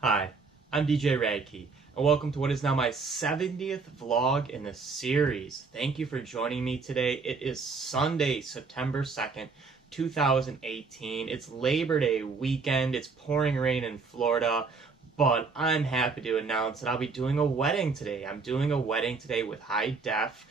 Hi, I'm DJ Rad Key, and welcome to what is now my 70th vlog in the series. Thank you for joining me today. It is Sunday, September 2nd, 2018. It's Labor Day weekend. It's pouring rain in Florida, but I'm happy to announce that I'll be doing a wedding today. I'm doing a wedding today with High Def.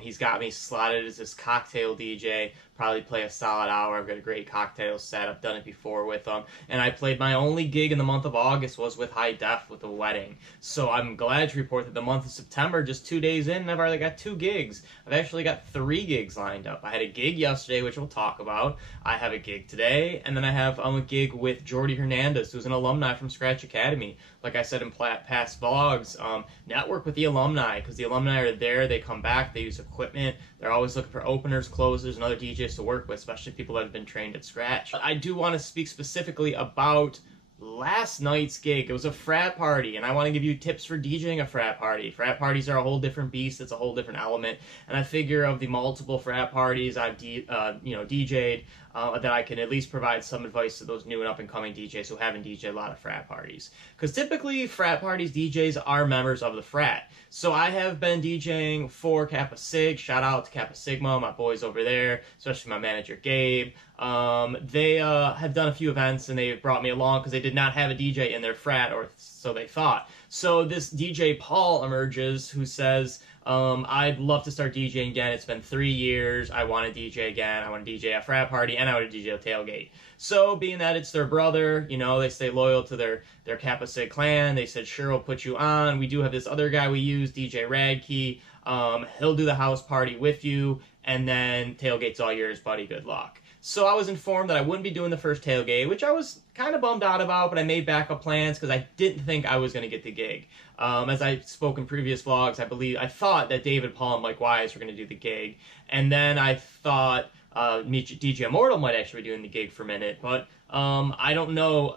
He's got me slotted as this cocktail DJ. Probably play a solid hour. I've got a great cocktail set. I've done it before with him. And I played my only gig in the month of August was with High Def with a wedding. So I'm glad to report that the month of September, just 2 days in, I've already got 2 gigs. I've actually got 3 gigs lined up. I had a gig yesterday, which we'll talk about. I have a gig today, and then I have a gig with Jordy Hernandez, who's an alumni from Scratch Academy. Like I said in past vlogs, network with the alumni, because the alumni are there, they come back, they use equipment, they're always looking for openers, closers, and other DJs to work with, especially people that have been trained at Scratch. But I do want to speak specifically about last night's gig. It was a frat party, and I want to give you tips for DJing a frat party. Frat parties are a whole different beast. It's a whole different element, and I figure of the multiple frat parties I've DJ'd, that I can at least provide some advice to those new and up-and-coming DJs who haven't DJed a lot of frat parties. Because typically, frat parties DJs are members of the frat. So I have been DJing for Kappa Sig. Shout out to Kappa Sigma, my boys over there, especially my manager Gabe. They have done a few events, and they've brought me along because they did not have a DJ in their frat, or so they thought. So this DJ Paul emerges, who says, I'd love to start DJing again. It's been 3 years. I want to DJ again. I want to DJ a frat party, and I want to DJ a tailgate. So being that it's their brother, you know, they stay loyal to their Kappa Sig clan. They said, sure, we'll put you on. We do have this other guy we use, DJ Rad Key. He'll do the house party with you, and then tailgate's all yours, buddy. Good luck. So I was informed that I wouldn't be doing the first tailgate, which I was kind of bummed out about, but I made backup plans because I didn't think I was going to get the gig. As I spoke in previous vlogs, I thought that David, Paul, and Mike Wise were going to do the gig, and then I thought DJ Immortal might actually be doing the gig for a minute, but I don't know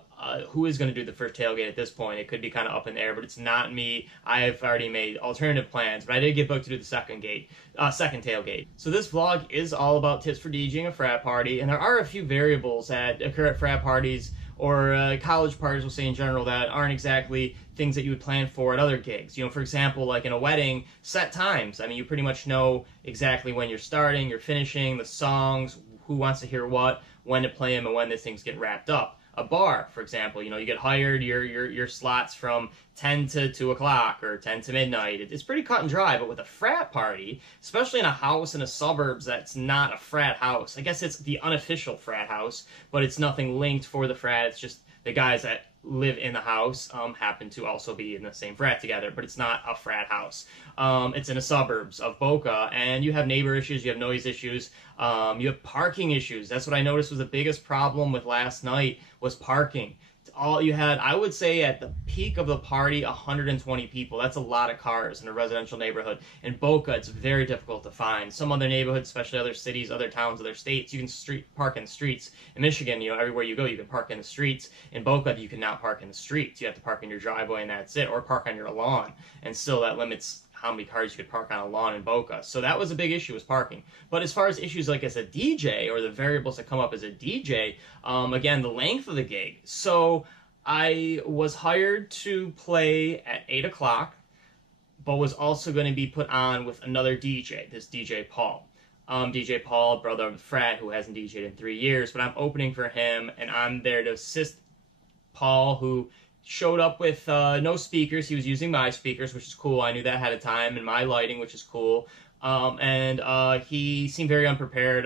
who is going to do the first tailgate at this point. It could be kind of up in the air, but it's not me. I've already made alternative plans, but I did get booked to do the second tailgate. So this vlog is all about tips for DJing a frat party, and there are a few variables that occur at frat parties or college parties, we'll say in general, that aren't exactly things that you would plan for at other gigs. You know, for example, like in a wedding, set times. I mean, you pretty much know exactly when you're starting, you're finishing, the songs, who wants to hear what, when to play them, and when these things get wrapped up. A bar, for example, you know, you get hired, your slots from 10 to 2 o'clock or 10 to midnight. It's pretty cut and dry, but with a frat party, especially in a house in the suburbs that's not a frat house, I guess it's the unofficial frat house, but it's nothing linked for the frat, it's just the guys that live in the house happen to also be in the same frat together, but it's not a frat house. It's in the suburbs of Boca, and you have neighbor issues, you have noise issues, you have parking issues. That's what I noticed was the biggest problem with last night was parking. All you had, I would say at the peak of the party, 120 people. That's a lot of cars in a residential neighborhood. In Boca, it's very difficult to find. Some other neighborhoods, especially other cities, other towns, other states, you can park in the streets. In Michigan, you know, everywhere you go, you can park in the streets. In Boca, you cannot park in the streets. You have to park in your driveway and that's it, or park on your lawn. And still, that limits how many cars you could park on a lawn in Boca. So that was a big issue, was parking. But as far as issues like as a DJ, or the variables that come up as a DJ, again, the length of the gig. So I was hired to play at 8 o'clock, but was also going to be put on with another DJ, this DJ Paul. DJ Paul, brother of the frat, who hasn't DJed in 3 years, but I'm opening for him, and I'm there to assist Paul, who showed up with no speakers. He was using my speakers, which is cool. I knew that ahead of time, and my lighting, which is cool. And he seemed very unprepared,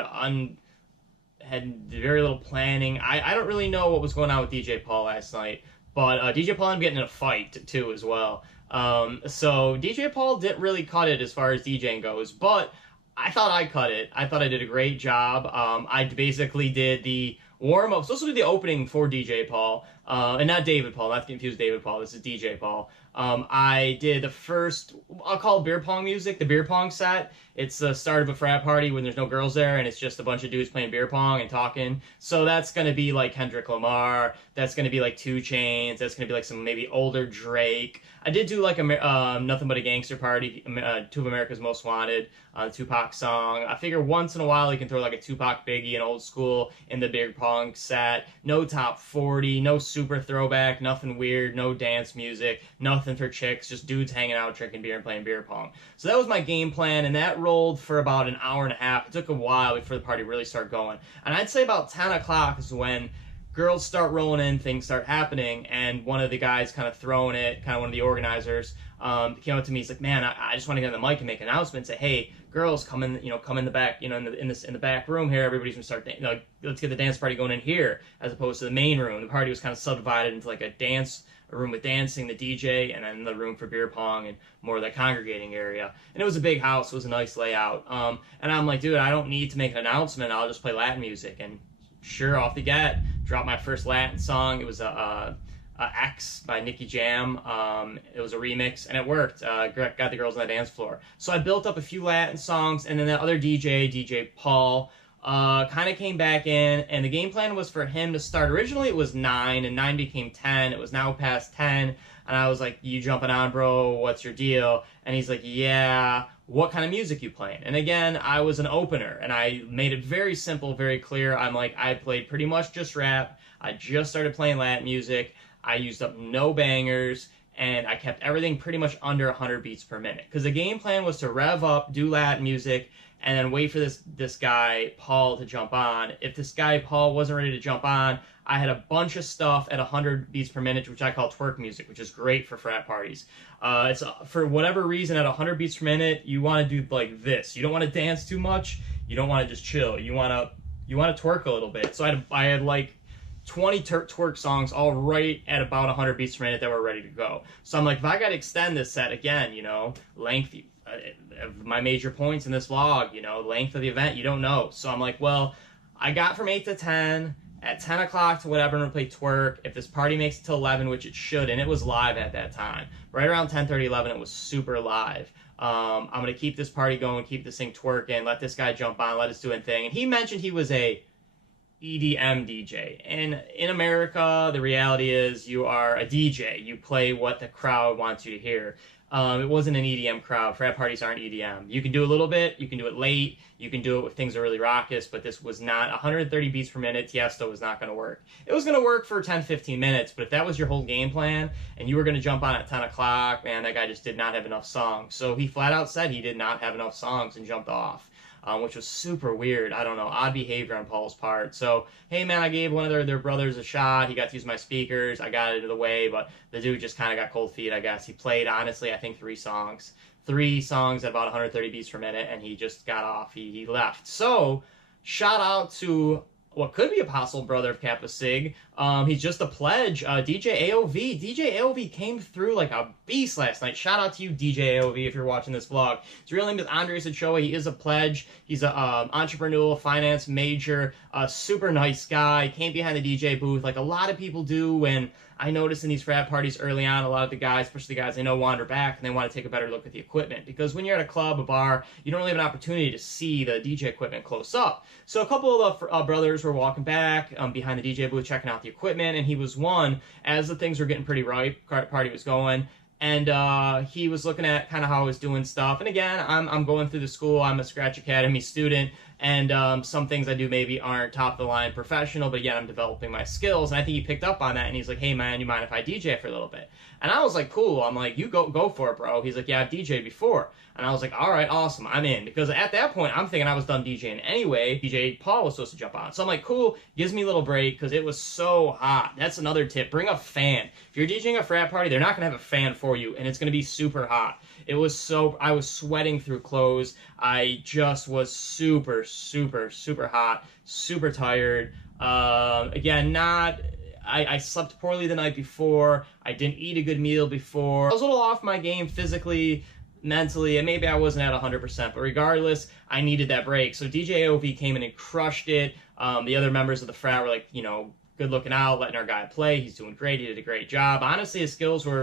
had very little planning. I don't really know what was going on with DJ Paul last night, but DJ Paul ended up getting in a fight, too, as well. So DJ Paul didn't really cut it as far as DJing goes, but I thought I cut it. I thought I did a great job. I basically did the warm-up, supposed to do the opening for DJ Paul, and not David Paul, not to confuse David Paul, this is DJ Paul. I did the first, I'll call it beer pong music, the beer pong set. It's the start of a frat party when there's no girls there, and it's just a bunch of dudes playing beer pong and talking. So that's going to be like Kendrick Lamar, that's going to be like 2 Chainz, that's going to be like some maybe older Drake. I did do like a Nothing But a Gangster Party, 2 of America's Most Wanted, Tupac song. I figure once in a while you can throw like a Tupac Biggie, an old school, in the beer pong set. No top 40, no super throwback, nothing weird, no dance music, nothing for chicks, just dudes hanging out, drinking beer and playing beer pong. So that was my game plan, and that rolled for about an hour and a half. It took a while before the party really started going. And I'd say about 10 o'clock is when girls start rolling in, things start happening, and one of the guys kind of throwing it, kind of one of the organizers, came up to me. He's like, "Man, I just want to get on the mic and make an announcement. Say, hey, girls, come in, come in the back, in the back room here. Everybody's gonna start, let's get the dance party going in here, as opposed to the main room. The party was kind of subdivided into like a room with dancing, the DJ, and then the room for beer pong and more of the congregating area. And it was a big house. It was a nice layout. And I'm like, dude, I don't need to make an announcement. I'll just play Latin music. And sure, off the get, dropped my first Latin song. It was X by Nicky Jam. It was a remix, and it worked. Got the girls on the dance floor. So I built up a few Latin songs, and then the other DJ Paul, kind of came back in, and the game plan was for him to start. Originally it was 9, and 9 became 10. It was now past 10, and I was like, "You jumping on, bro? What's your deal?" And he's like, "Yeah, what kind of music you playing?" And again, I was an opener, and I made it very simple, very clear. I'm like, I played pretty much just rap. I just started playing Latin music. I used up no bangers, and I kept everything pretty much under 100 beats per minute. Because the game plan was to rev up, do Latin music, and then wait for this guy, Paul, to jump on. If this guy, Paul, wasn't ready to jump on, I had a bunch of stuff at 100 beats per minute, which I call twerk music, which is great for frat parties. It's for whatever reason, at 100 beats per minute, you want to do like this. You don't want to dance too much. You don't want to just chill. You want to twerk a little bit. So I had like 20 twerk songs all right at about 100 beats per minute that were ready to go. So I'm like, if I got to extend this set again, length of my major points in this vlog, length of the event, you don't know. So I'm like, well, I got from 8 to 10. At 10 o'clock to whatever, I'm going to play twerk. If this party makes it to 11, which it should, and it was live at that time, right around 10:30, 11, it was super live. I'm going to keep this party going, keep this thing twerking, let this guy jump on, let us do a thing. And he mentioned he was a EDM DJ. And in America, the reality is you are a DJ. You play what the crowd wants you to hear. It wasn't an EDM crowd. Frat parties aren't EDM. You can do a little bit. You can do it late. You can do it if things are really raucous, but this was not 130 beats per minute. Tiesto was not going to work. It was going to work for 10, 15 minutes, but if that was your whole game plan and you were going to jump on at 10 o'clock, man, that guy just did not have enough songs. So he flat out said he did not have enough songs and jumped off. Which was super weird. I don't know, odd behavior on Paul's part. So, hey man, I gave one of their brothers a shot. He got to use my speakers. I got it out of the way, but the dude just kind of got cold feet, I guess. He played, honestly, I think 3 songs. 3 songs at about 130 beats per minute, and he just got off. He left. So, shout out to what could be a possible brother of Kappa Sig. He's just a pledge. DJ AOV. DJ AOV came through like a beast last night. Shout out to you, DJ AOV, if you're watching this vlog. His real name is Andres Ochoa. He is a pledge. He's an entrepreneurial finance major. A super nice guy. Came behind the DJ booth like a lot of people do when I noticed in these frat parties early on, a lot of the guys, especially the guys I know, wander back and they want to take a better look at the equipment. Because when you're at a club, a bar, you don't really have an opportunity to see the DJ equipment close up. So a couple of the brothers were walking back behind the DJ booth, checking out the equipment, and he was one as the things were getting pretty ripe, party was going. And he was looking at kind of how I was doing stuff. And again, I'm going through the school. I'm a Scratch Academy student. And some things I do maybe aren't top-of-the-line professional, but again, I'm developing my skills. And I think he picked up on that, and he's like, hey, man, you mind if I DJ for a little bit? And I was like, cool. I'm like, you go for it, bro. He's like, yeah, I've DJed before. And I was like, all right, awesome, I'm in. Because at that point, I'm thinking I was done DJing anyway. DJ Paul was supposed to jump on. So I'm like, cool, gives me a little break because it was so hot. That's another tip. Bring a fan. If you're DJing a frat party, they're not going to have a fan for you, and it's going to be super hot. It was so, I was sweating through clothes. I just was super, super, super hot, super tired. Again, I slept poorly the night before. I didn't eat a good meal before. I was a little off my game physically, mentally, and maybe I wasn't at 100%, but regardless, I needed that break. So DJ AOV came in and crushed it. The other members of the frat were like, good looking out, letting our guy play. He's doing great. He did a great job. Honestly, his skills were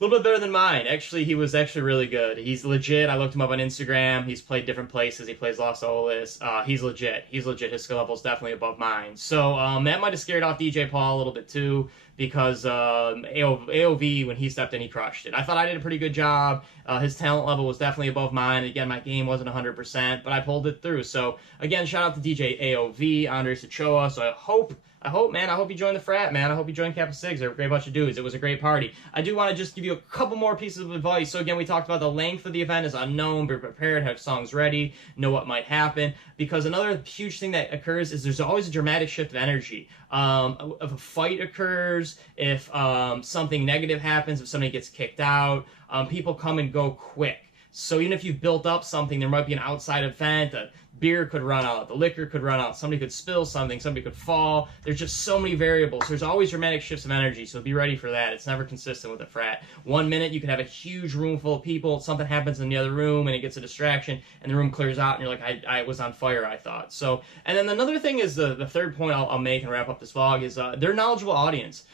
a little bit better than mine. Actually, he was actually really good. He's legit. I looked him up on Instagram. He's played different places. He plays Los Olas. He's legit. He's legit. His skill level is definitely above mine. So that might have scared off DJ Paul a little bit too, because AOV, when he stepped in, he crushed it. I thought I did a pretty good job. His talent level was definitely above mine. Again, my game wasn't 100%, but I pulled it through. So again, shout out to DJ AOV, Andres Ochoa. So I hope I hope, man, I hope you join the frat, man. I hope you join Kappa Sigs. They're a great bunch of dudes. It was a great party. I do want to just give you a couple more pieces of advice. So again, we talked about the length of the event is unknown. Be prepared, have songs ready, know what might happen. Because another huge thing that occurs is there's always a dramatic shift of energy. If a fight occurs, if something negative happens, if somebody gets kicked out, people come and go quick. So even if you've built up something, there might be an outside event, a beer could run out, the liquor could run out, somebody could spill something, somebody could fall. There's just so many variables. There's always dramatic shifts of energy, so be ready for that. It's never consistent with a frat. 1 minute you could have a huge room full of people, something happens in the other room and it gets a distraction, and the room clears out and you're like, I was on fire, I thought. So, and then another thing is the third point I'll make and wrap up this vlog is they're a knowledgeable audience.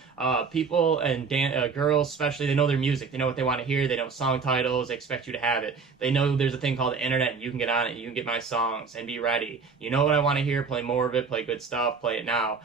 People and girls especially, they know their music. They know what they want to hear. They know song titles. They expect you to have it. They know there's a thing called the internet, and you can get on it, and you can get my songs, and be ready. You know what I want to hear. Play more of it. Play good stuff. Play it now.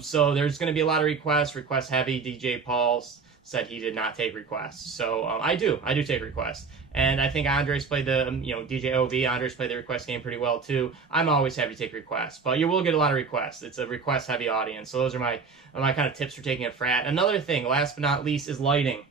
So there's going to be a lot of requests. Request heavy. DJ Paul said he did not take requests. So I do take requests. And I think Andres played the, DJ OV, Andres played the request game pretty well too. I'm always happy to take requests, but you will get a lot of requests. It's a request-heavy audience, so those are my kind of tips for taking a frat. Another thing, last but not least, is lighting.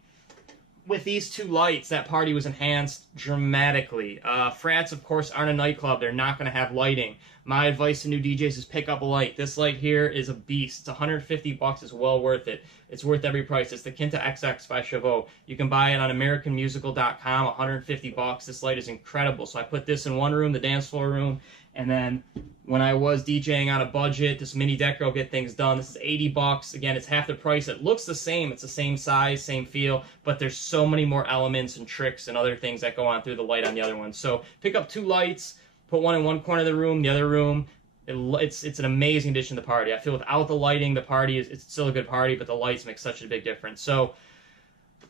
With these two lights, that party was enhanced dramatically. Frats, of course, aren't a nightclub. They're not going to have lighting. My advice to new DJs is pick up a light. This light here is a beast. It's $150. It's well worth it. It's worth every price. It's the Quinta XX by Chavot. You can buy it on AmericanMusical.com. $150. This light is incredible. So I put this in one room, the dance floor room, and then when I was DJing on a budget, this mini deck will get things done. This is $80. Again, it's half the price. It looks the same. It's the same size, same feel, but there's so many more elements and tricks and other things that go on through the light on the other one. So pick up two lights, put one in one corner of the room, the other room. It's an amazing addition to the party. I feel without the lighting, the party it's still a good party, but the lights make such a big difference. So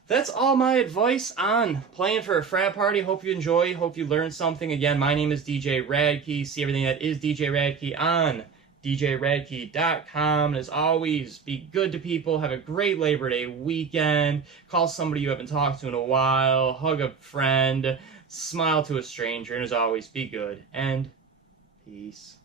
that's all my advice on playing for a frat party. Hope you enjoy. Hope you learned something. Again, my name is DJ Rad Key. See everything that is DJ Rad Key on DJRadkey.com. And as always, be good to people. Have a great Labor Day weekend. Call somebody you haven't talked to in a while. Hug a friend. Smile to a stranger. And as always, be good and peace.